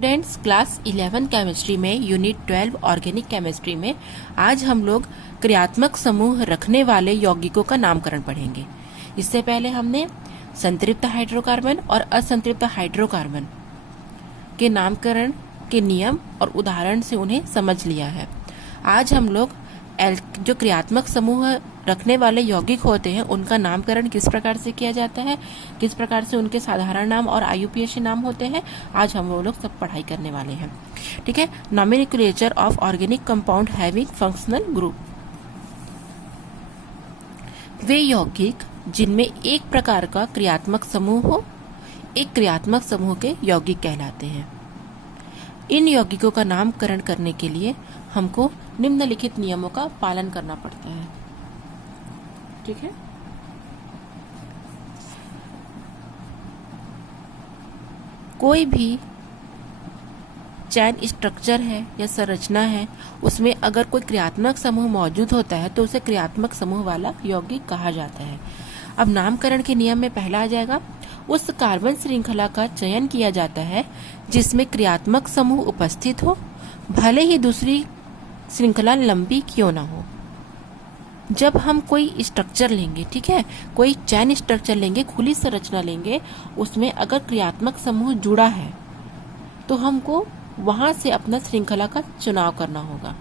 Students, class 11 chemistry में unit 12 organic chemistry में आज हम लोग क्रियात्मक समूह रखने वाले यौगिकों का नामकरण पढ़ेंगे। इससे पहले हमने संतृप्त हाइड्रोकार्बन और असंतृप्त हाइड्रोकार्बन के नामकरण के नियम और उदाहरण से उन्हें समझ लिया है। आज हम लोग जो क्रियात्मक समूह रखने वाले यौगिक होते हैं उनका नामकरण किस प्रकार से किया जाता है, किस प्रकार से उनके साधारण नाम और आईयूपीएसी नाम होते हैं, आज हम वो लोग सब पढ़ाई करने वाले हैं। ठीक है। Nomenclature of organic compound having functional group. वे यौगिक जिनमें एक प्रकार का क्रियात्मक समूह हो, एक क्रियात्मक समूह के यौगिक कहलाते हैं। इन यौगिकों का नामकरण करने के लिए हमको निम्नलिखित नियमों का पालन करना पड़ता है। ठीक है। कोई भी चैन स्ट्रक्चर है या संरचना है, उसमें अगर कोई क्रियात्मक समूह मौजूद होता है तो उसे क्रियात्मक समूह वाला यौगिक कहा जाता है। अब नामकरण के नियम में पहला आ जाएगा, उस कार्बन श्रृंखला का चयन किया जाता है जिसमें क्रियात्मक समूह उपस्थित हो, भले ही दूसरी श्रृंखला लंबी क्यों ना हो। जब हम कोई स्ट्रक्चर लेंगे, ठीक है, कोई चैन स्ट्रक्चर लेंगे, खुली संरचना लेंगे, उसमें अगर क्रियात्मक समूह जुड़ा है तो हमको वहां से अपना श्रृंखला का चुनाव करना होगा,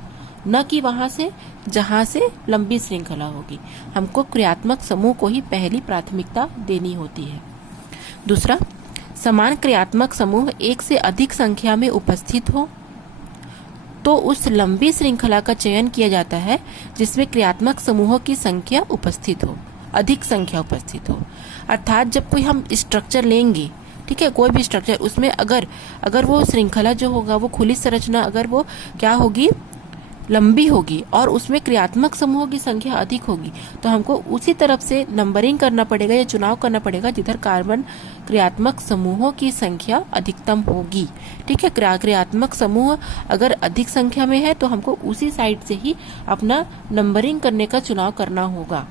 न कि वहां से जहां से लंबी श्रृंखला होगी। हमको क्रियात्मक समूह को ही पहली प्राथमिकता देनी होती है। दूसरा, समान क्रियात्मक समूह एक से अधिक संख्या में उपस्थित हो तो उस लंबी श्रृंखला का चयन किया जाता है जिसमें क्रियात्मक समूहों की संख्या उपस्थित हो, अधिक संख्या उपस्थित हो। अर्थात जब कोई हम स्ट्रक्चर लेंगे, ठीक है, कोई भी स्ट्रक्चर, उसमें अगर वो श्रृंखला जो होगा, वो खुली संरचना अगर वो क्या होगी, लंबी होगी और उसमें क्रियात्मक समूहों की संख्या अधिक होगी, तो हमको उसी तरफ से नंबरिंग करना पड़ेगा या चुनाव करना पड़ेगा जिधर कार्बन क्रियात्मक समूहों की संख्या अधिकतम होगी। ठीक है। क्रियात्मक समूह अगर अधिक संख्या में है तो हमको उसी साइड से ही अपना नंबरिंग करने का चुनाव करना होगा।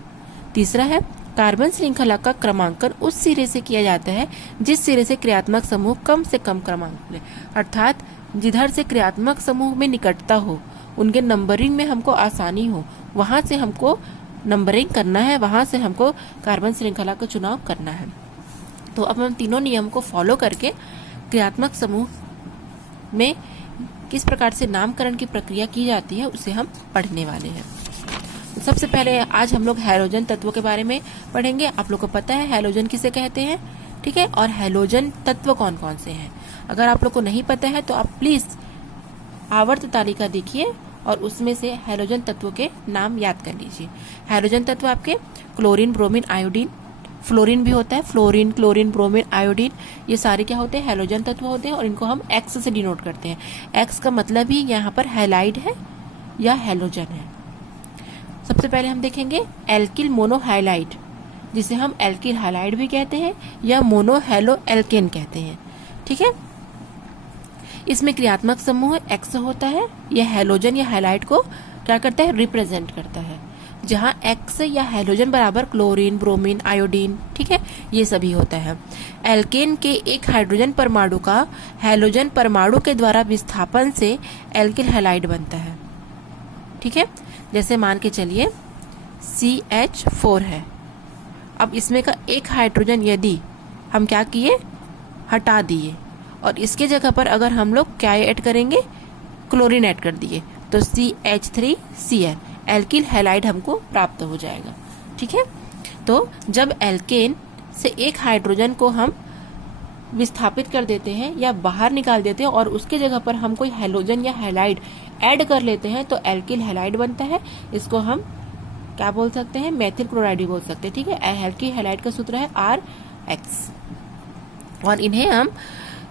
तीसरा है, कार्बन श्रृंखला का क्रमांकन उस सिरे से किया जाता है जिस सिरे से क्रियात्मक समूह कम से कम क्रमांक ले, अर्थात जिधर से क्रियात्मक समूह में निकटता हो, उनके नंबरिंग में हमको आसानी हो, वहां से हमको नंबरिंग करना है, वहां से हमको कार्बन श्रृंखला का चुनाव करना है। तो अब हम तीनों नियम को फॉलो करके क्रियात्मक समूह में किस प्रकार से नामकरण की प्रक्रिया की जाती है उसे हम पढ़ने वाले हैं। सबसे पहले आज हम लोग हैलोजन तत्वों के बारे में पढ़ेंगे। आप लोग को पता है हैलोजन किसे कहते हैं, ठीक है, और हैलोजन तत्व कौन कौन से हैं। अगर आप लोग को नहीं पता है तो आप प्लीज आवर्त तालिका देखिए और उसमें से हैलोजन तत्वों के नाम याद कर लीजिए। हैलोजन तत्व आपके क्लोरीन, ब्रोमीन, आयोडीन, फ्लोरीन भी होता है, फ्लोरीन, क्लोरीन, ब्रोमीन, आयोडीन, ये सारे क्या होते हैं, हैलोजन तत्व होते हैं और इनको हम एक्स से डिनोट करते हैं। एक्स का मतलब ही यहाँ पर हैलाइड है या हैलोजन है। सबसे पहले हम देखेंगे एल्किल मोनोहैलाइड, जिसे हम एल्किल हैलाइड भी कहते हैं या मोनोहैलो एल्केन कहते हैं। ठीक है। इसमें क्रियात्मक समूह एक्स होता है। यह हैलोजन या हैलाइड को क्या करता है, रिप्रेजेंट करता है, जहां एक्स या हैलोजन बराबर क्लोरीन, ब्रोमीन, आयोडीन, ठीक है, ये सभी होता है। एल्केन के एक हाइड्रोजन परमाणु का हैलोजन परमाणु के द्वारा विस्थापन से एल्किल हैलाइड बनता है। ठीक है। जैसे मान के चलिए CH4 है। अब इसमें का एक हाइड्रोजन यदि हम क्या किए, हटा दिए और इसके जगह पर अगर हम लोग क्या ऐड करेंगे, क्लोरीन ऐड कर दिए, तो CH3Cl एल्किल हैलाइड हमको प्राप्त हो जाएगा। ठीक है। तो जब एल्केन से एक हाइड्रोजन को हम विस्थापित कर देते हैं या बाहर निकाल देते हैं और उसके जगह पर हम कोई हैलोजन या हैलाइड ऐड कर लेते हैं तो एल्किल हैलाइड बनता है। इसको हम क्या बोल सकते हैं, मेथिल क्लोराइड बोल सकते हैं। ठीक है। एल्किल हैलाइड का सूत्र है RX और इन्हें हम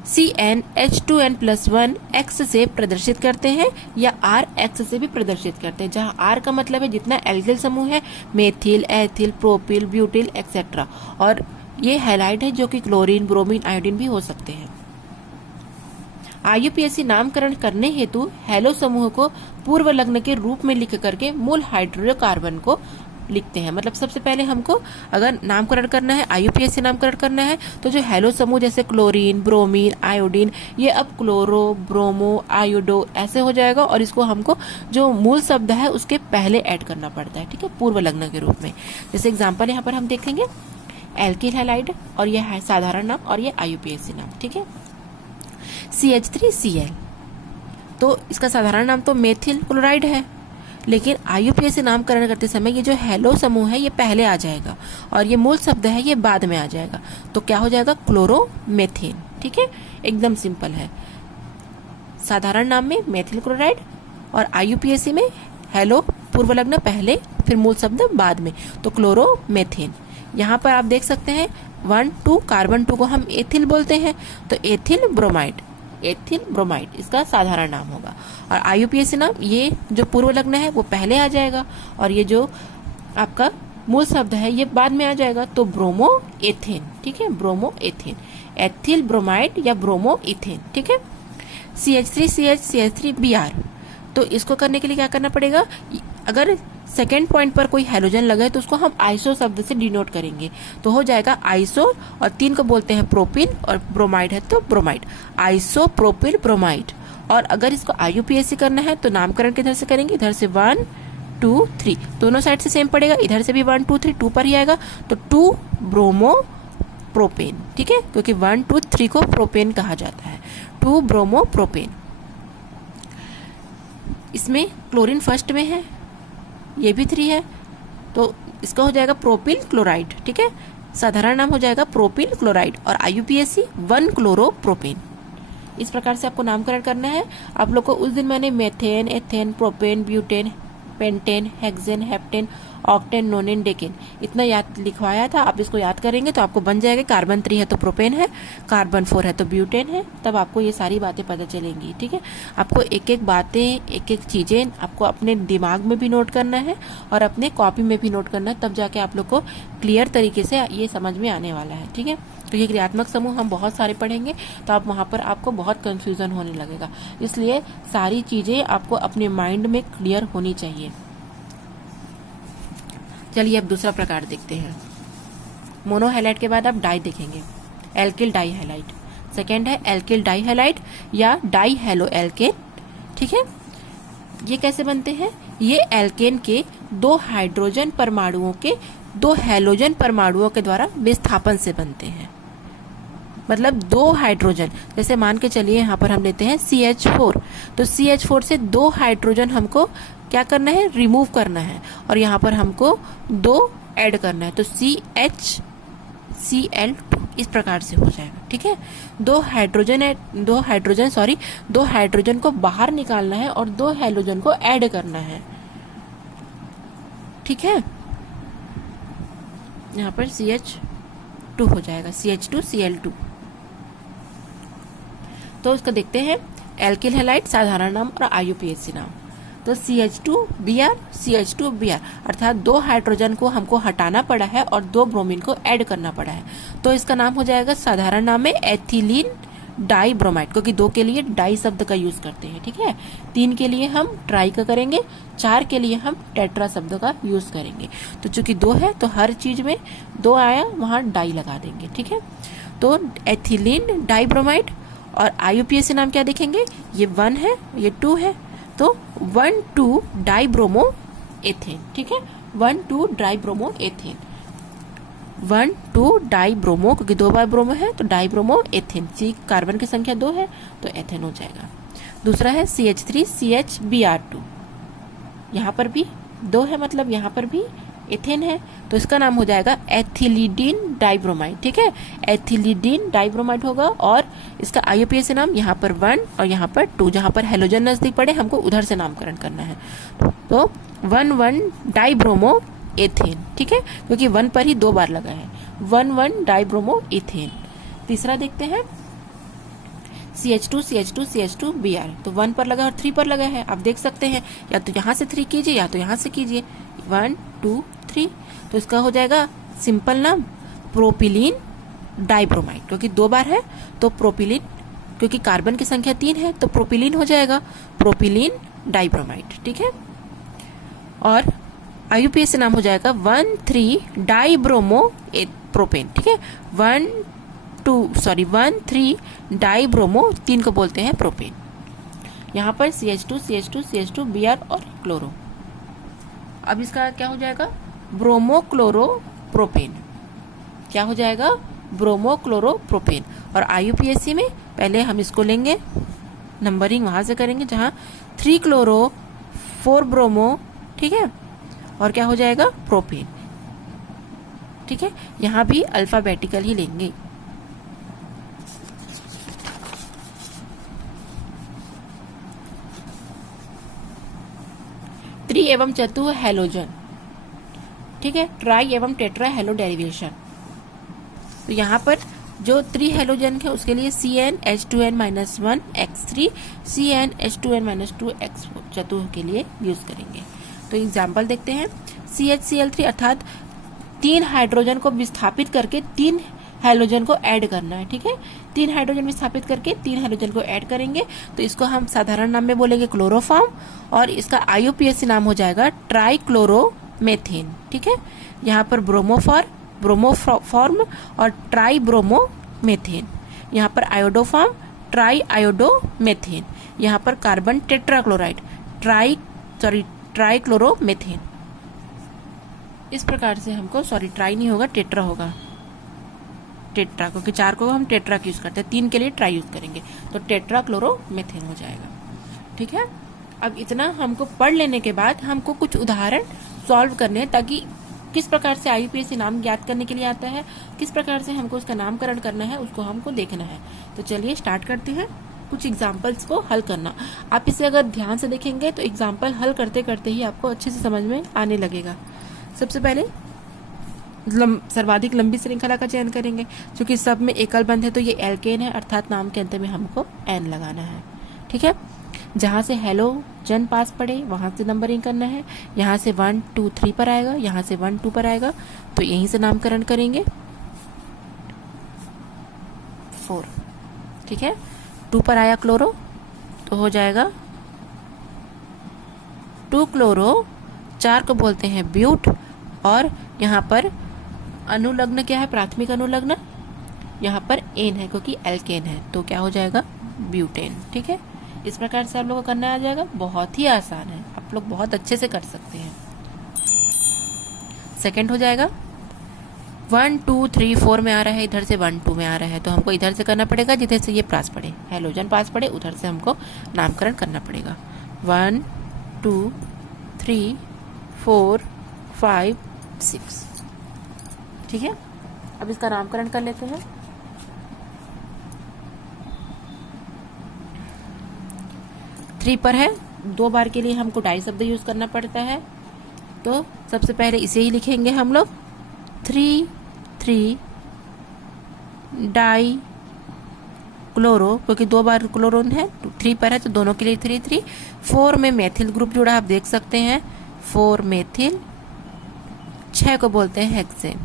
CnH2n+1 X से प्रदर्शित करते हैं या RX से भी प्रदर्शित करते हैं, जहां R का मतलब है जितना एल्किल समूह है, methyl, ethyl, propyl, butyl etcetera, और ये हैलाइड है जो कि क्लोरीन, ब्रोमीन, आयोडीन भी हो सकते हैं। आईयूपीएसी नामकरण करने हेतु हैलो समूह को पूर्व लग्न के रूप में लिख करके मूल हाइड्रोकार्बन को लिखते हैं। मतलब सबसे पहले हमको अगर नामकरण करना है, IUPAC से नामकरण करना है, तो जो हैलो समूह जैसे क्लोरीन, ब्रोमीन, आयोडीन, ये अब क्लोरो, ब्रोमो, आयोडो ऐसे हो जाएगा, और इसको हमको जो मूल शब्द है उसके पहले ऐड करना पड़ता है, ठीक है, पूर्व लग्न के रूप में। जैसे एग्जाम्पल यहाँ पर हम देखेंगे एल्किल हैलाइड, और यह है साधारण नाम, और यह IUPAC नाम, ठीक है। CH3Cl, तो इसका साधारण नाम तो मेथिल क्लोराइड है, लेकिन IUPAC नामकरण करते समय ये जो हैलो समूह है ये पहले आ जाएगा, और ये मूल शब्द है ये बाद में आ जाएगा, तो क्या हो जाएगा, क्लोरोमेथेन, ठीक है, एकदम सिंपल है। साधारण नाम में मेथिल क्लोराइड, और IUPAC में हैलो पूर्व लग्न पहले, फिर मूल शब्द बाद में, तो क्लोरोमेथेन। यहाँ पर आप देख सकते हैं 1 2 कार्बन 2 को हम एथिल बोलते हैं, तो एथिल ब्रोमाइड, एथिल ब्रोमाइड इसका साधारण नाम होगा। और IUPAC नाम, ये जो पूर्व लग्न है वो पहले आ जाएगा, और ये जो आपका मूल शब्द है ये बाद में आ जाएगा, तो ब्रोमो एथेन, ठीक है, ब्रोमो एथेन, एथिल ब्रोमाइड या ब्रोमो इथेन, ठीक है। CH3CH CH3Br, तो इसको करने के लिए क्या करना पड़ेगा, अगर सेकेंड पॉइंट पर कोई हैलोजन लगा है तो उसको हम आइसो शब्द से डिनोट करेंगे, तो हो जाएगा आइसो, और 3 को बोलते हैं प्रोपिल, और ब्रोमाइड है तो ब्रोमाइड, आइसो प्रोपिल ब्रोमाइड। और अगर इसको IUPAC करना है तो नामकरण किधर से करेंगे, इधर से 1 2 3, दोनों साइड से सेम पड़ेगा, इधर से भी 1 2 3 2 पर ही आएगा, तो 2 ब्रोमो प्रोपेन, ठीक है, क्योंकि 1 2 3 को प्रोपेन कहा जाता है, 2 ब्रोमो प्रोपेन। इसमें क्लोरीन फर्स्ट में है, ये भी 3 है, तो इसका हो जाएगा प्रोपिल क्लोराइड, ठीक है, साधारण नाम हो जाएगा प्रोपिल क्लोराइड, और IUPAC 1 क्लोरोप्रोपेन। इस प्रकार से आपको नामकरण करना है। आप लोग को उस दिन मैंने methane, ethane, propane, butane, pentane, hexane, heptane, octane, नोनेन, decane इतना याद लिखवाया था। आप इसको याद करेंगे तो आपको बन जाएगा कार्बन 3 है तो प्रोपेन है, कार्बन 4 है तो ब्यूटेन है, तब आपको ये सारी बातें पता चलेंगी, ठीक है। आपको एक एक बातें, एक एक चीजें आपको अपने दिमाग में भी नोट करना है और अपने कॉपी में भी नोट करना है, तब जाके आप लोग को क्लियर तरीके से ये समझ में आने वाला है, ठीक है। तो ये क्रियात्मक समूह हम बहुत सारे पढ़ेंगे, तो आप वहाँ पर आपको बहुत कंफ्यूजन होने लगेगा, इसलिए सारी चीजें आपको अपने माइंड में क्लियर होनी चाहिए। चलिए अब दूसरा प्रकार देखते हैं। मोनोहैलाइड के बाद आप डाई देखेंगे, एल्किल डाई हैलाइड। सेकेंड है एल्किल डाई हैलाइड या डाई हैलो एल्केन, ठीक है। ये कैसे बनते हैं, ये एल्केन के 2 हाइड्रोजन परमाणुओं के 2 हैलोजन परमाणुओं के द्वारा विस्थापन से बनते हैं। मतलब 2 हाइड्रोजन, जैसे मान के चलिए यहाँ पर हम लेते हैं CH4, तो CH4 से 2 हाइड्रोजन हमको क्या करना है, रिमूव करना है, और यहाँ पर हमको 2 ऐड करना है, तो CHCl2 इस प्रकार से हो जाएगा, ठीक है। 2 हाइड्रोजन को बाहर निकालना है और 2 हैलोजन को ऐड करना है, ठीक है। यहाँ पर CH2 हो जाएगा, CH2Cl2। तो इसको देखते हैं, एल्किल हैलाइड साधारण नाम और IUPAC नाम। तो CH2Br, CH2Br अर्थात 2 हाइड्रोजन को हमको हटाना पड़ा है और 2 ब्रोमीन को ऐड करना पड़ा है, तो इसका नाम हो जाएगा साधारण नाम में एथिलीन डाई ब्रोमाइड, क्योंकि 2 के लिए डाई शब्द का यूज करते हैं, ठीक है। 3 के लिए हम ट्राई का करेंगे, 4 के लिए हम टेट्रा शब्द का यूज करेंगे। तो चूंकि 2 है तो हर चीज में 2 आया, वहां डाई लगा देंगे, ठीक है। तो एथिलीन डाई ब्रोमाइड, और IUPAC नाम क्या देखेंगे, ये 1 है, ये 2 है, तो 1 2 डाई ब्रोमो एथेन, ठीक है, 1 2 die bromo ethane, 1 2 die bromo, क्योंकि 2 बार ब्रोमो है तो डाई ब्रोमो एथेन, सी कार्बन की संख्या 2 है तो एथेन हो जाएगा। दूसरा है CH3CHBr2, यहाँ पर भी 2 है, मतलब यहाँ पर भी एथेन है, तो इसका नाम हो जाएगा एथिलीडीन डाइब्रोमाइड, ठीक है, एथिलीडीन डाइब्रोमाइड होगा। और इसका IUPAC नाम यहाँ पर 1 और यहाँ पर 2, जहाँ पर हेलोजन नजदीक पड़े हमको उधर से नामकरण करना है, तो 1 डाइब्रोमो एथेन, ठीक है, क्योंकि 1 पर ही 2 बार लगा है, 1 डाइब्रोमो एथेन। तीसरा देखते हैं CH2CH2CH2Br, तो 1 पर लगा और 3 पर लगा है, आप देख सकते हैं, या तो यहाँ से 3 कीजिए या तो यहाँ से कीजिए, 1 2 3, तो इसका हो जाएगा सिंपल नाम प्रोपिलीन डाइब्रोमाइड, क्योंकि 2 बार है तो प्रोपिलीन, क्योंकि कार्बन की संख्या 3 है तो प्रोपिलीन हो जाएगा प्रोपिलीन डाइब्रोमाइड, ठीक है। और IUPAC नाम हो जाएगा 1,3 डाइब्रोमो प्रोपेन। ठीक है, 1,3 डाइब्रोमो, 3 को बोलते हैं प्रोपेन। यहाँ पर CH2 CH2 CH2 Br और क्लोरो। अब इसका क्या हो जाएगा, ब्रोमोक्लोरोप्रोपेन। क्या हो जाएगा, ब्रोमोक्लोरोप्रोपेन। और IUPAC में पहले हम इसको लेंगे, नंबरिंग वहां से करेंगे जहां 3 क्लोरो 4 ब्रोमो, ठीक है, और क्या हो जाएगा, प्रोपेन। ठीक है, यहां भी अल्फाबेटिकल ही लेंगे। त्रि एवं चतुः हैलोजन, ठीक है, ट्राई एवं टेट्रा हैलो डेरिवेशन। तो यहाँ पर जो त्रि हैलोजन है उसके लिए CnH2n-1 CnH2n-2 चतुः के लिए यूज करेंगे। तो एग्जाम्पल देखते हैं। CHCl3 अर्थात 3 हाइड्रोजन को विस्थापित करके 3 हाइड्रोजन को ऐड करना है। ठीक है, 3 हाइड्रोजन विस्थापित करके 3 हाइड्रोजन को ऐड करेंगे, तो इसको हम साधारण नाम में बोलेंगे क्लोरोफॉर्म, और इसका IUPAC नाम हो जाएगा ट्राइक्लोरोमेथेन। ठीक है, यहाँ पर ब्रोमोफॉर्म और ट्राई ब्रोमोमेथेन, यहाँ पर आयोडोफॉर्म, ट्राई आयोडोमेथेन, यहाँ पर कार्बन टेट्राक्लोराइड, ट्राइक्लोरोमेथेन। इस प्रकार से हमको, ट्राई नहीं होगा, टेट्रा होगा, टेट्रा, क्योंकि 4 को हम टेट्रा यूज करते हैं, 3 के लिए ट्राई यूज करेंगे, तो टेट्राक्लोरोमेथेन हो जाएगा। ठीक है, अब इतना हमको पढ़ लेने के बाद हमको कुछ उदाहरण सॉल्व करने हैं, ताकि किस प्रकार से IUPAC नाम ज्ञात करने के लिए आता है, किस प्रकार से हमको उसका नामकरण करना है, उसको हमको देखना है। तो चलिए स्टार्ट करते हैं कुछ एग्जाम्पल्स को हल करना। आप इसे अगर ध्यान से देखेंगे तो एग्जाम्पल हल करते करते ही आपको अच्छे से समझ में आने लगेगा। सबसे पहले सर्वाधिक लंबी श्रृंखला का चयन करेंगे, क्योंकि सब में एकल बंध है, तो ये एल्केन है, अर्थात नाम के अंत में हमको N लगाना है। ठीक है, जहां से हैलोजन पास पड़े वहां से नंबरिंग करना है। यहाँ से 1 2 3 पर आएगा, यहाँ से 1 2 पर आएगा, तो यहीं से नामकरण करेंगे। 4, ठीक है, 2 पर आया क्लोरो, तो हो जाएगा 2 क्लोरो, 4 को बोलते हैं ब्यूट, और यहाँ पर अनुलग्न क्या है, प्राथमिक अनुलग्न, यहाँ पर एन है क्योंकि एल्केन है, तो क्या हो जाएगा, ब्यूटेन। ठीक है, इस प्रकार से आप लोगों को करना आ जाएगा, बहुत ही आसान है, आप लोग बहुत अच्छे से कर सकते हैं। सेकंड हो जाएगा 1 2 3 4 में आ रहा है, इधर से 1 2 में आ रहा है, तो हमको इधर से करना पड़ेगा जिधर से ये पास पड़े, हैलोजन पास पड़े, उधर से हमको नामकरण करना पड़ेगा। 1 2 3 4 5 6। ठीक है, अब इसका नामकरण कर लेते हैं। थ्री पर है, 2 बार के लिए हमको डाई शब्द यूज करना पड़ता है, तो सबसे पहले इसे ही लिखेंगे हम लोग, 3 डाई क्लोरो, क्योंकि 2 बार क्लोरोन है, 3 पर है तो दोनों के लिए 3 4 में मेथिल ग्रुप जुड़ा, आप देख सकते हैं, 4 मेथिल, 6 को बोलते हैं हेक्सेन।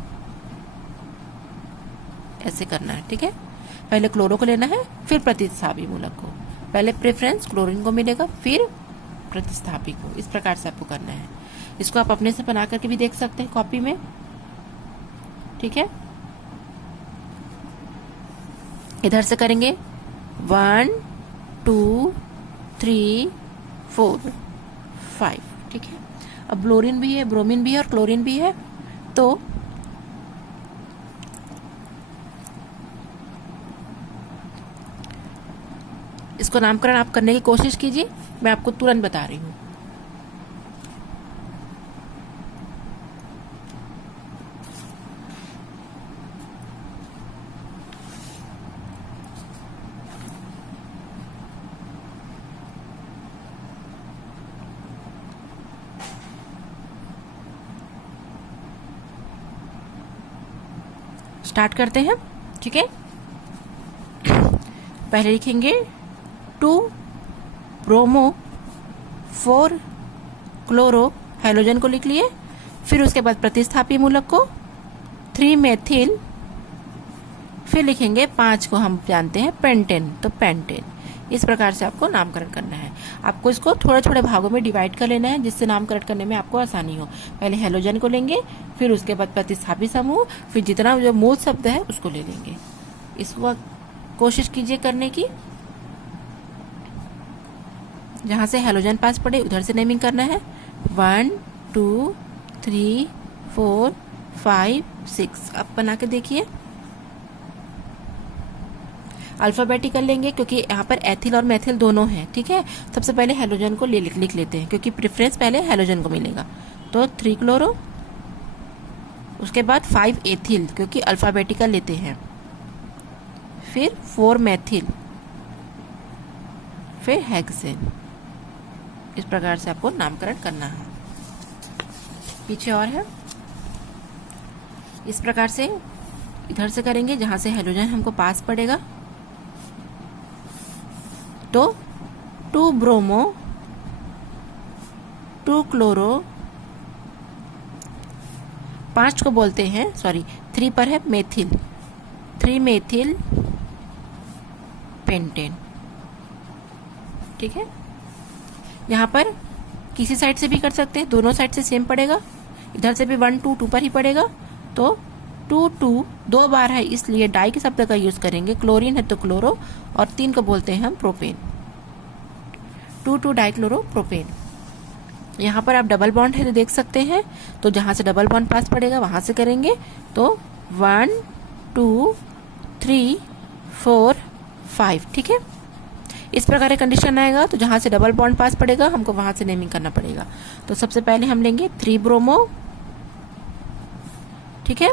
ऐसे करना है। ठीक है, पहले क्लोरो को लेना है, फिर प्रतिस्थापी मूलक को, पहले प्रेफरेंस क्लोरीन को मिलेगा, फिर प्रतिस्थापी को। इस प्रकार से आपको करना है। इसको आप अपने से बना करके भी देख सकते हैं कॉपी में। ठीक है, इधर से करेंगे 1 2 3 4 5। ठीक है, अब ब्लोरीन भी है, ब्रोमीन भी है और क्लोरीन भी है, तो इसको नामकरण आप करने की कोशिश कीजिए, मैं आपको तुरंत बता रही हूँ। स्टार्ट करते हैं। ठीक है, पहले लिखेंगे 2 ब्रोमो 4 क्लोरो, हैलोजन को लिख लिए, फिर उसके बाद प्रतिस्थापी मूलक को 3 मेथिल, फिर लिखेंगे 5 को हम जानते हैं पेंटेन, तो पेंटेन। इस प्रकार से आपको नामकरण करना है। आपको इसको थोड़े थोड़े भागों में डिवाइड कर लेना है जिससे नामकरण करने में आपको आसानी हो। पहले हैलोजन को लेंगे, फिर उसके बाद प्रतिस्थापी समूह, फिर जितना जो मूल शब्द है उसको ले लेंगे। इसको कोशिश कीजिए करने की। जहां से हैलोजन पास पड़े उधर से नेमिंग करना है। 1 2 3 4 5 6। अब बना के देखिए। अल्फाबेटिकल लेंगे क्योंकि यहाँ पर एथिल और मेथिल दोनों हैं, ठीक है। सबसे पहले हैलोजन को लिख लेते हैं क्योंकि प्रेफरेंस पहले हैलोजन को मिलेगा। तो 3 क्लोरो, उसके बाद 5 एथिल क्योंकि अल्फाबेटिकल लेते हैं, फिर 4 मेथिल, फिर हेक्सेन। इस प्रकार से आपको नामकरण करना है। पीछे और है। इस प्रकार से इधर से करेंगे जहां से हैलोजन हमको पास पड़ेगा। तो 2 ब्रोमो, 2 क्लोरो, 5 को बोलते हैं, 3 पर है मेथिल, 3 मेथिल पेंटेन, ठीक है। यहाँ पर किसी साइड से भी कर सकते हैं, दोनों साइड से सेम पड़ेगा। इधर से भी 1 2 2 पर ही पड़ेगा। तो 2 2 2 बार है इसलिए डाई के शब्द का यूज करेंगे। क्लोरीन है तो क्लोरो, और 3 को बोलते हैं हम प्रोपेन। 2 2 dichloro propane. यहाँ पर आप डबल बॉन्ड है तो देख सकते हैं, तो जहां से डबल बॉन्ड पास पड़ेगा वहां से करेंगे। तो 1 2 3 4 5, ठीक है। इस प्रकार का कंडीशन आएगा तो जहां से डबल बॉन्ड पास पड़ेगा हमको वहां से नेमिंग करना पड़ेगा। तो सबसे पहले हम लेंगे 3 ब्रोमो, ठीक है।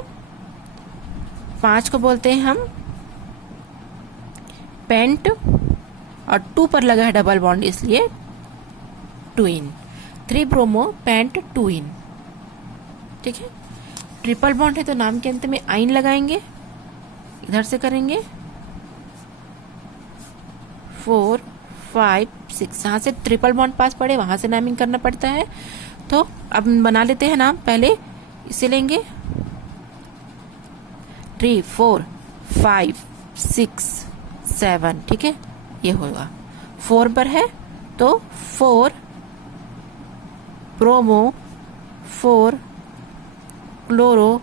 5 को बोलते हैं हम पेंट, और 2 पर लगा है डबल बॉन्ड इसलिए ट्विन। 3 ब्रोमो पेंट ट्विन, ठीक है। ट्रिपल बॉन्ड है तो नाम के अंत में आइन लगाएंगे। इधर से करेंगे 4 5 6, जहां से ट्रिपल बॉन्ड पास पड़े वहां से नेमिंग करना पड़ता है। तो अब बना लेते हैं नाम। पहले इसे लेंगे 3 4 5 6 7, ठीक है। ये होगा 4 पर है तो 4 ब्रोमो, 4 क्लोरो,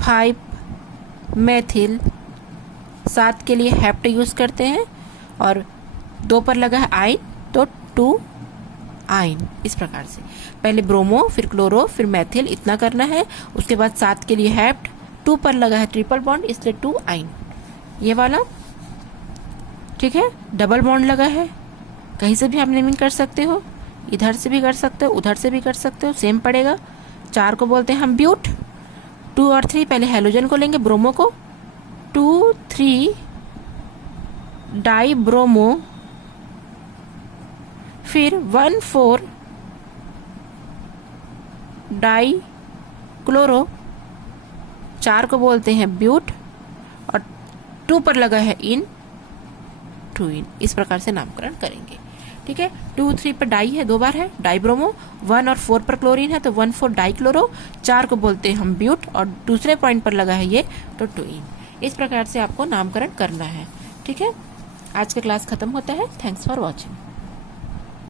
5 मेथिल, 7 के लिए हेप्ट यूज करते हैं, और 2 पर लगा है आइन तो 2 आइन। इस प्रकार से पहले ब्रोमो, फिर क्लोरो, फिर मेथिल, इतना करना है। उसके बाद 7 के लिए हेप्ट, 2 पर लगा है ट्रिपल बॉन्ड इसलिए 2 आइन, ये वाला, ठीक है। डबल बॉन्ड लगा है, कहीं से भी आप नेमिंग कर सकते हो, इधर से भी कर सकते हो, उधर से भी कर सकते हो, सेम पड़ेगा। 4 को बोलते हैं हम ब्यूट। 2 और 3 पहले हैलोजन को लेंगे, ब्रोमो को, 2 3 डाई ब्रोमो, फिर 1 4 डाई क्लोरो, 4 को बोलते हैं ब्यूट, और 2 पर लगा है इन ट्विन। इस प्रकार से नामकरण करेंगे, ठीक है। 2 3 पर डाई है, 2 बार है डाई ब्रोमो, 1 और 4 पर क्लोरीन है तो 1 4 डाई क्लोरो, 4 को बोलते हैं हम ब्यूट, और दूसरे पॉइंट पर लगा है ये तो ट्विन। इस प्रकार से आपको नामकरण करना है, ठीक है। आज का क्लास खत्म होता है। Thanks for watching.